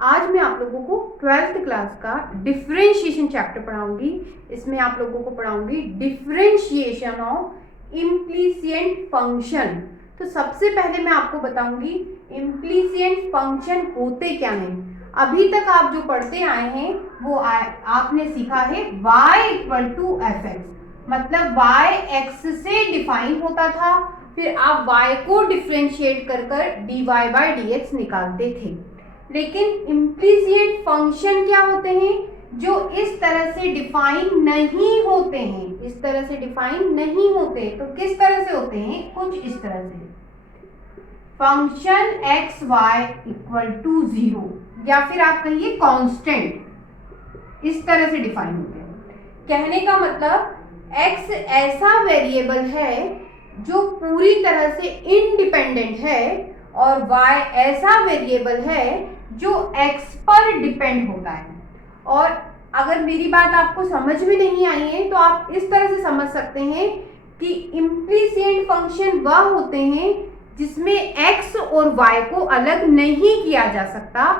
आज मैं आप लोगों को 12th क्लास का डिफरेंशिएशन चैप्टर पढ़ाऊंगी। इसमें आप लोगों को पढ़ाऊंगी डिफरेंशिएशन ऑफ इम्प्लीसिएंट फंक्शन। तो सबसे पहले मैं आपको बताऊंगी इम्प्लीसिएंट फंक्शन होते क्या हैं। अभी तक आप जो पढ़ते आए हैं वो आपने सीखा है y equal to f x, मतलब y x से डिफाइन होता था, फिर आप y को डिफ्रेंशिएट कर कर dy बाई डी एक्स निकालते थे। लेकिन इम्प्लीसिएंट फंक्शन क्या होते हैं? जो इस तरह से डिफाइन नहीं होते हैं, इस तरह से डिफाइन नहीं होते। तो किस तरह से होते हैं? कुछ इस तरह से, function x y equal to 0, या फिर आप कहिए कांस्टेंट, इस तरह से डिफाइन होते हैं। कहने का मतलब x ऐसा वेरिएबल है जो पूरी तरह से इंडिपेंडेंट है और y ऐसा वेरिएबल है जो x पर डिपेंड होता है। और अगर मेरी बात आपको समझ में नहीं आई है तो आप इस तरह से समझ सकते हैं कि इम्प्लीसिएंट फंक्शन वह होते हैं जिसमें x और y को अलग नहीं किया जा सकता।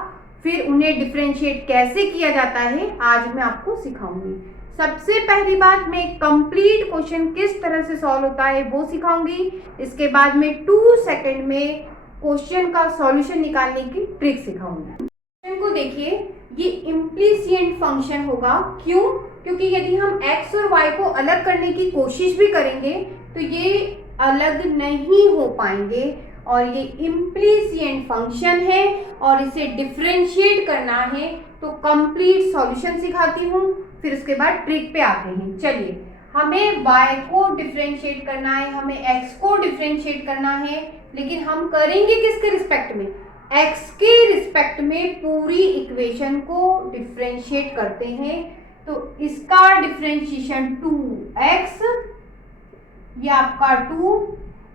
फिर उन्हें डिफरेंशिएट कैसे किया जाता है आज मैं आपको सिखाऊंगी। सबसे पहली बात, मैं कंप्लीट क्वेश्चन किस तरह से सॉल्व होता है वो सिखाऊंगी। इसके बाद में 2 सेकंड में क्वेश्चन का सॉल्यूशन निकालने की ट्रिक सिखाऊंगी। क्वेश्चन को देखिए, ये इम्प्लीसिएंट फंक्शन होगा। क्यों? क्योंकि यदि हम x और y को अलग करने की कोशिश भी करेंगे तो ये अलग नहीं हो पाएंगे, और ये इम्प्लीसिएंट फंक्शन है और इसे डिफरेंशिएट करना है। तो कंप्लीट सॉल्यूशन सिखाती हूँ, फिर उसके बाद ट्रिक पे आते हैं। चलिए, हमें y को डिफरेंशिएट करना है, हमें x को डिफरेंशिएट करना है, लेकिन हम करेंगे किसके रिस्पेक्ट में? x के रिस्पेक्ट में पूरी इक्वेशन को डिफरेंशिएट करते हैं। तो इसका डिफरेंशिएशन 2x, ये आपका 2,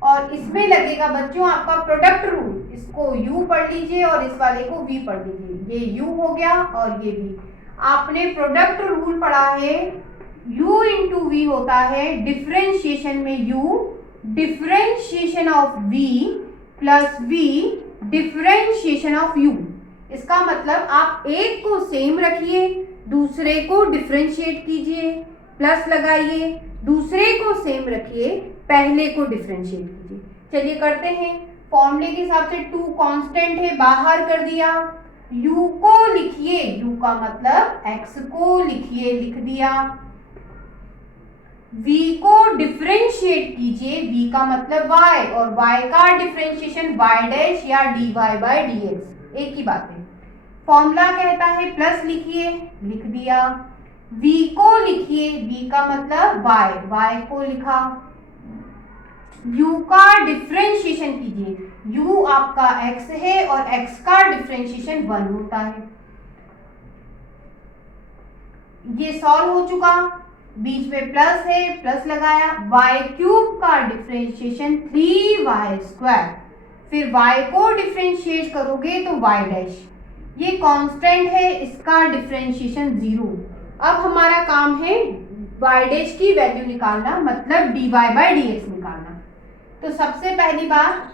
और इसमें लगेगा बच्चों आपका प्रोडक्ट रूल। इसको u पढ़ लीजिए और इस वाले को v पढ़ लीजिए। ये u हो गया और ये v। आपने प्रोडक्ट रूल पढ़ा है, u इंटू v होता है डिफरेंशिएशन में u, differentiation of v plus v differentiation of u। इसका मतलब आप एक को सेम रखिए, दूसरे को डिफरेंशिएट कीजिए, प्लस लगाइए, दूसरे को सेम रखिए, पहले को डिफरेंशिएट कीजिए। चलिए करते हैं। फॉर्मूले के हिसाब से 2 कांस्टेंट है, बाहर कर दिया। u को लिखिए, u का मतलब x को लिखिए, लिख दिया। v को डिफरेंशिएट कीजिए, v का मतलब y, और y का डिफरेंशिएशन y डैश या dy बाई डी एक्स, एक ही बात है। फॉर्मूला कहता है प्लस लिखिए, लिख दिया। v को लिखिए, v का मतलब y, y को लिखा। u का डिफरेंशिएशन कीजिए, u आपका x है और x का डिफरेंशिएशन 1 होता है। ये सॉल्व हो चुका, बीच में प्लस है, प्लस लगाया। y क्यूब का डिफरेंशिएशन 3y स्क्वायर, फिर y को डिफरेंशिएट करोगे तो y डैश, ये कांस्टेंट है, इसका डिफरेंशिएशन 0। अब हमारा काम है y डैश की वैल्यू निकालना, मतलब dy बाई डी एक्स निकालना। तो सबसे पहली बात,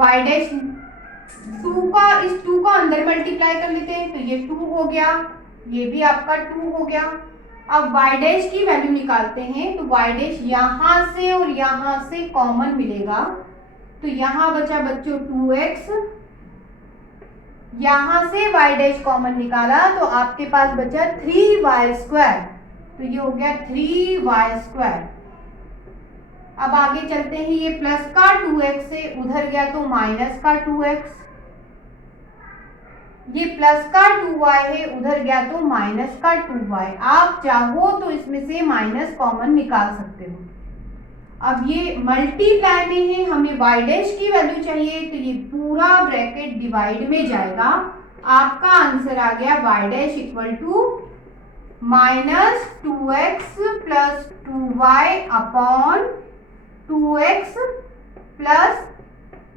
y डैश 2 का, इस 2 का अंदर मल्टीप्लाई कर लेते हैं, तो ये 2 हो गया, ये भी आपका 2 हो गया। अब y डैश की वैल्यू निकालते हैं, तो y डैश यहाँ से और यहाँ से कॉमन मिलेगा, तो यहाँ बचा बच्चों 2x, यहाँ से y डैश कॉमन निकाला तो आपके पास बचा 3y स्क्वायर, तो ये हो गया 3y स्क्वायर। अब आगे चलते हैं, ये प्लस का 2x से उधर गया तो माइनस का 2x, ये प्लस का 2y है, उधर गया तो माइनस का 2y। आप चाहो तो इसमें से माइनस कॉमन निकाल सकते हो। अब ये मल्टीप्लाई में है, हमें y डैश की वैल्यू चाहिए, तो ये पूरा ब्रैकेट डिवाइड में जाएगा। आपका आंसर आ गया y dash equal to minus 2x plus 2y upon 2x plus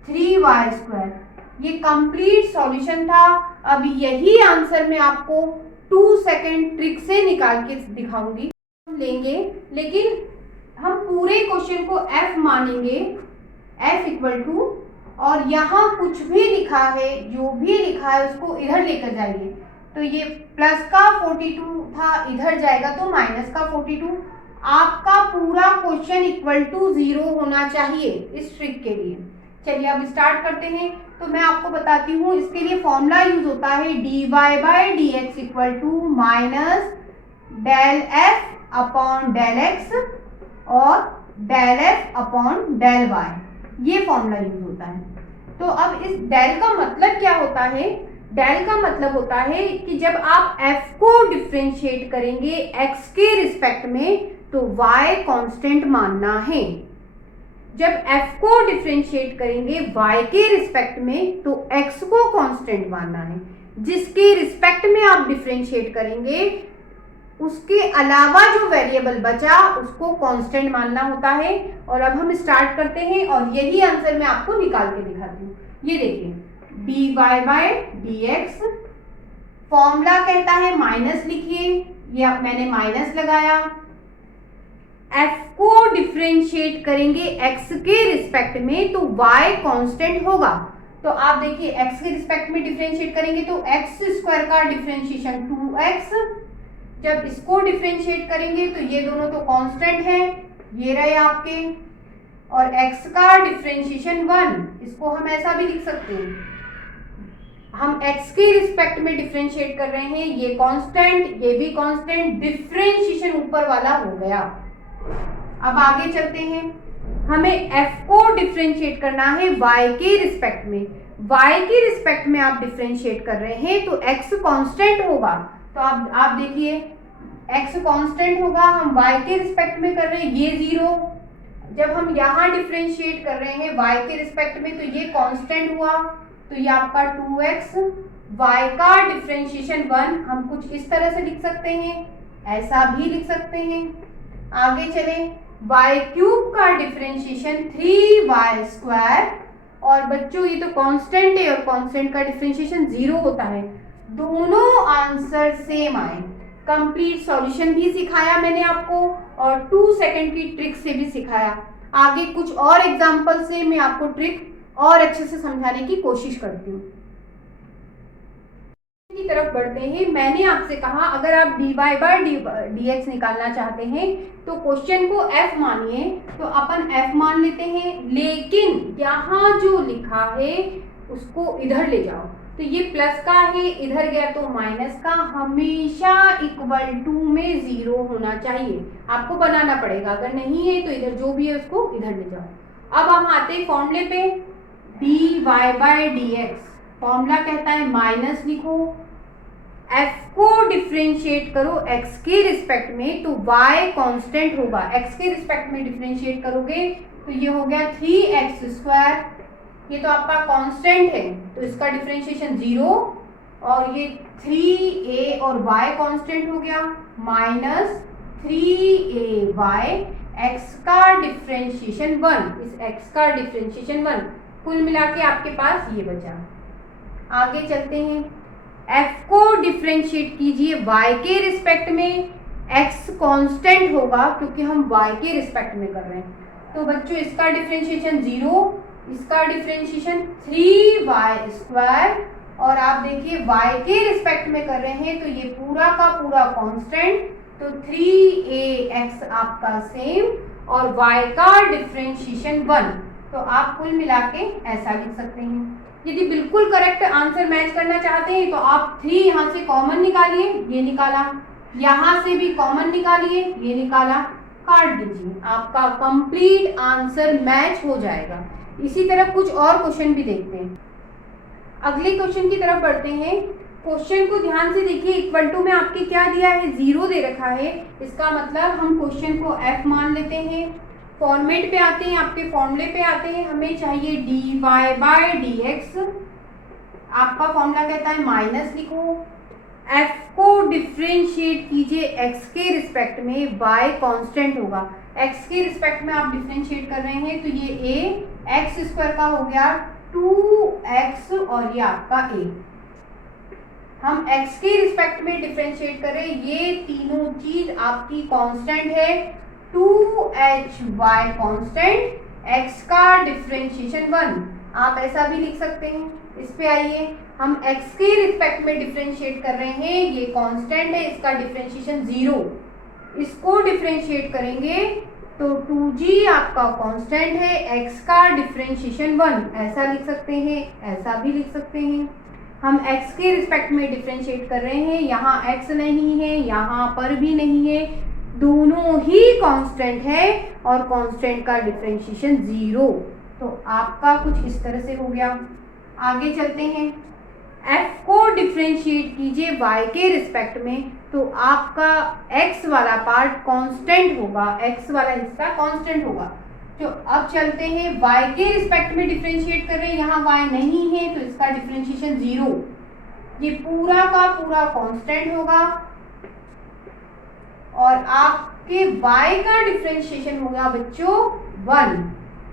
3y square. ये कंप्लीट सॉल्यूशन था। अब यही आंसर मैं आपको 2 सेकंड ट्रिक से निकाल के दिखाऊंगी, लेंगे, लेकिन हम पूरे क्वेश्चन को f मानेंगे, f इक्वल टू, और यहाँ कुछ भी लिखा है, जो भी लिखा है उसको इधर लेकर जाइए। तो ये प्लस का 42 था, इधर जाएगा तो माइनस का 42। आपका पूरा क्वेश्चन इक्वल टू 0 होना चाहिए इस ट्रिक के लिए। चलिए अब स्टार्ट करते हैं। तो मैं आपको बताती हूँ, इसके लिए फॉर्मूला यूज होता है dy by D X equal to minus del F upon del X और del F upon del Y. ये फॉर्मूला यूज होता है। तो अब इस डेल का मतलब क्या होता है? डेल का मतलब होता है कि जब आप f को डिफ्रेंशिएट करेंगे x के रिस्पेक्ट में तो y कांस्टेंट मानना है। जब f को डिफ्रेंशिएट करेंगे y के रिस्पेक्ट में तो x को कांस्टेंट मानना है। जिसके रिस्पेक्ट में आप डिफ्रेंशिएट करेंगे उसके अलावा जो वेरिएबल बचा उसको कांस्टेंट मानना होता है। और अब हम स्टार्ट करते हैं और यही आंसर मैं आपको निकाल के दिखाती हूँ। ये देखिए dy by D x, formula कहता है माइनस लिखिए, ये अब मैंने माइनस लगाया। f को डिफ्रेंशिएट करेंगे x के रिस्पेक्ट में तो y कांस्टेंट होगा। तो आप देखिए x के रिस्पेक्ट में डिफ्रेंशिएट करेंगे तो x स्क्वायर का डिफ्रेंशिएशन 2x, जब इसको डिफ्रेंशिएट करेंगे तो ये दोनों तो कांस्टेंट है, ये रहे आपके, और x का डिफ्रेंशिएशन 1, इसको हम ऐसा भी लिख सकते हैं, हम x के रिस्पेक्ट में डिफ्रेंशिएट कर रहे हैं, ये कांस्टेंट, ये भी कांस्टेंट, डिफ्रेंशिएशन ऊपर वाला हो गया। अब आगे चलते हैं, हमें f को डिफ्रेंशिएट करना है y के रिस्पेक्ट में। y के रिस्पेक्ट में आप डिफ्रेंशिएट कर रहे हैं तो x कांस्टेंट होगा। तो आप देखिए x कांस्टेंट होगा, हम y के रिस्पेक्ट में कर रहे हैं, ये 0। जब हम यहाँ डिफ्रेंशिएट कर रहे हैं y के रिस्पेक्ट में तो ये कांस्टेंट हुआ, तो ये आपका 2x, y का डिफ्रेंशिएशन 1, हम कुछ इस तरह से लिख सकते हैं, ऐसा भी लिख सकते हैं। आगे चले, y क्यूब का डिफ्रेंशिएशन 3y स्क्वायर, और बच्चों ये तो कांस्टेंट है और कांस्टेंट का डिफ्रेंशिएशन 0 होता है। दोनों आंसर सेम आए। कंप्लीट सॉल्यूशन भी सिखाया मैंने आपको और 2 सेकंड की ट्रिक से भी सिखाया। आगे कुछ और एग्जांपल से मैं आपको ट्रिक और अच्छे से समझाने की कोशिश करती हूँ। की तरफ बढ़ते हैं। मैंने आपसे कहा अगर आप dy बाई डी एक्स निकालना चाहते हैं तो क्वेश्चन को f मानिए, तो अपन f मान लेते हैं, लेकिन यहाँ जो लिखा है उसको इधर ले जाओ। तो ये प्लस का है, इधर गया तो माइनस का, हमेशा इक्वल टू में 0 होना चाहिए। आपको बनाना पड़ेगा, अगर नहीं है तो इधर जो भी है उसको इधर ले जाओ। अब हम आते हैं फॉर्मूले पे, dy by D x, formula कहता है माइनस लिखो, f को डिफ्रेंशिएट करो x के रिस्पेक्ट में तो y कांस्टेंट होगा। x के रिस्पेक्ट में डिफ्रेंशिएट करोगे तो ये हो गया 3x स्क्वायर, ये तो आपका कांस्टेंट है तो इसका डिफ्रेंशिएशन 0, और ये 3a और y कांस्टेंट हो गया, माइनस 3ay, x का डिफ्रेंशिएशन 1, इस x का डिफ्रेंशिएशन 1, कुल मिला के आपके पास ये बचा। आगे चलते हैं, f को डिफ्रेंशिएट कीजिए y के रिस्पेक्ट में, x कांस्टेंट होगा क्योंकि हम y के रिस्पेक्ट में कर रहे हैं। तो बच्चों इसका डिफ्रेंशिएशन 0, इसका डिफ्रेंशिएशन 3y स्क्वायर, और आप देखिए y के रिस्पेक्ट में कर रहे हैं तो ये पूरा का पूरा कांस्टेंट, तो 3ax आपका सेम और y का डिफ्रेंशिएशन 1। तो आप कुल मिला के ऐसा लिख सकते हैं। यदि बिल्कुल करेक्ट आंसर मैच करना चाहते हैं तो आप 3 यहाँ से कॉमन निकालिए, ये निकाला, यहाँ से भी कॉमन निकालिए, ये निकाला, काट दीजिए, आपका कंप्लीट आंसर मैच हो जाएगा। इसी तरह कुछ और क्वेश्चन भी देखते हैं। अगले क्वेश्चन की तरफ बढ़ते हैं। क्वेश्चन को ध्यान से देखिए, इक्वल टू में आपके क्या दिया है, 0 दे रखा है, इसका मतलब हम क्वेश्चन को f मान लेते हैं। फॉर्मेट पे आते हैं, आपके फॉर्मूले पे आते हैं, हमें चाहिए dy बाई डी एक्स, आपका फॉर्मूला कहता है माइनस लिखो, f को डिफ्रेंशिएट कीजिए x के रिस्पेक्ट में, y कांस्टेंट होगा, x के रिस्पेक्ट में आप डिफ्रेंशिएट कर रहे हैं तो ये a x स्क्वायर का हो गया 2x और ये आपका a। हम x के रिस्पेक्ट में डिफ्रेंशिएट कर रहे हैं, ये तीनों चीज आपकी कांस्टेंट है, 2hy कांस्टेंट, x का डिफ्रेंशिएशन 1, आप ऐसा भी लिख सकते हैं। इस पे आइए, हम x के रिस्पेक्ट में डिफ्रेंशिएट कर रहे हैं, ये कांस्टेंट है, इसका डिफ्रेंशिएशन 0। इसको डिफ्रेंशिएट करेंगे तो 2g आपका कांस्टेंट है, x का डिफ्रेंशिएशन 1, ऐसा लिख सकते हैं, ऐसा भी लिख सकते हैं। हम x के रिस्पेक्ट में डिफ्रेंशिएट कर रहे हैं, यहाँ x नहीं है, यहाँ पर भी नहीं है, दोनों ही कांस्टेंट है और कांस्टेंट का डिफ्रेंशिएशन 0। तो आपका कुछ इस तरह से हो गया। आगे चलते हैं, f को डिफ्रेंशिएट कीजिए y के रिस्पेक्ट में, तो आपका x वाला पार्ट कांस्टेंट होगा, x वाला हिस्सा कांस्टेंट होगा। तो अब चलते हैं, y के रिस्पेक्ट में डिफ्रेंशिएट कर रहे हैं, यहाँ y नहीं है तो इसका डिफ्रेंशिएशन 0, ये पूरा का पूरा कांस्टेंट होगा और आपके y का डिफ्रेंशिएशन होगा बच्चों 1।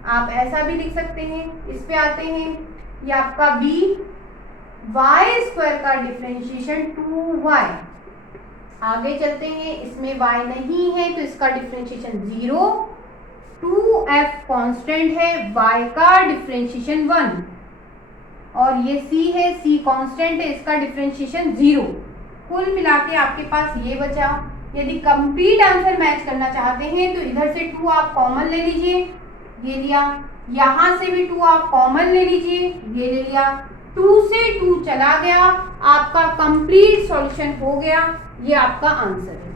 आप ऐसा भी लिख सकते हैं। इस पे आते हैं, ये आपका b, y स्क्वायर का डिफ्रेंशिएशन 2y। आगे चलते हैं, इसमें y नहीं है तो इसका डिफ्रेंशिएशन 0, 2f कांस्टेंट है, y का डिफ्रेंशिएशन 1 और ये c है, c कांस्टेंट है, इसका डिफ्रेंशिएशन 0। कुल मिला के आपके पास ये बचा। यदि कंप्लीट आंसर मैच करना चाहते हैं तो इधर से 2 आप कॉमन ले लीजिए, ये लिया, यहाँ से भी 2 आप कॉमन ले लीजिए, ये ले लिया, 2 से 2 चला गया, आपका कंप्लीट सॉल्यूशन हो गया, ये आपका आंसर है।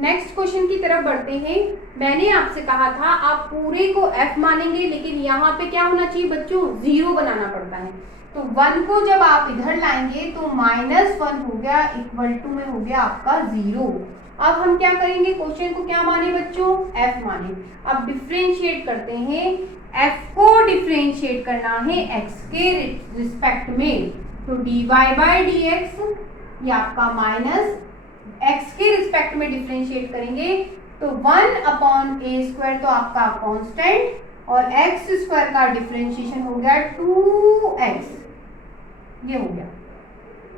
नेक्स्ट क्वेश्चन की तरफ बढ़ते हैं। मैंने आपसे कहा था आप पूरे को f मानेंगे, लेकिन यहाँ पे क्या होना चाहिए बच्चों, 0 बनाना पड़ता है। तो 1 को जब आप इधर लाएंगे तो -1 हो गया, इक्वल टू में हो गया आपका 0। अब हम क्या करेंगे, क्वेश्चन को क्या माने बच्चों, f माने। अब डिफ्रेंशिएट करते हैं, f को डिफ्रेंशिएट करना है x के रिस्पेक्ट में, तो dy बाई dx, ये आपका माइनस x के रिस्पेक्ट में डिफ्रेंशिएट करेंगे तो 1/a² तो आपका कांस्टेंट और x स्क्वायर का डिफ्रेंशिएशन हो गया 2x, ये हो गया।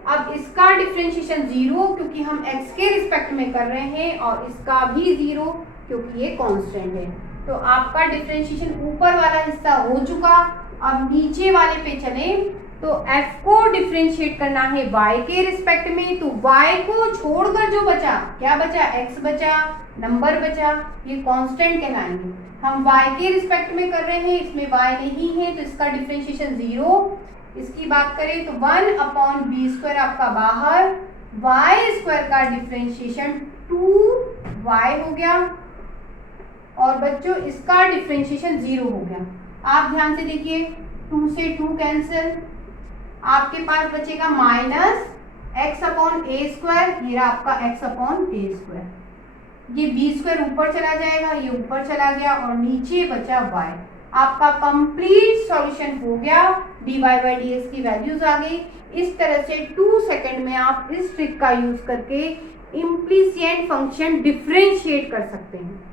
अब इसका डिफ्रेंशिएशन 0 क्योंकि हम x के रिस्पेक्ट में कर रहे हैं और इसका भी 0 क्योंकि ये कांस्टेंट है। तो आपका डिफ्रेंशिएशन ऊपर वाला हिस्सा हो चुका। अब नीचे वाले पे चले तो f को डिफ्रेंशिएट करना है y के रिस्पेक्ट में, तो y को छोड़कर जो बचा, क्या बचा, x बचा, नंबर बचा, ये कांस्टेंट कहलाएंगे। हम y के रिस्पेक्ट में कर रहे हैं, इसमें y नहीं है तो इसका डिफ्रेंशिएशन 0। इसकी बात करें तो 1/b² आपका बाहर, y स्क्वायर का डिफ्रेंशिएशन 2y हो गया और बच्चों इसका डिफ्रेंशिएशन 0 हो गया। आप ध्यान से देखिए, 2 से 2 कैंसिल, आपके पास बचेगा -x/a², ये रहा आपका x/a², ये b² ऊपर चला जाएगा, ये ऊपर चला गया और नीचे बचा y। आपका कंप्लीट सॉल्यूशन हो गया, dy बाई dx की वैल्यूज आ गई। इस तरह से 2 सेकंड में आप इस ट्रिक का यूज करके इम्प्लिसिएंट फंक्शन डिफरेंशिएट कर सकते हैं।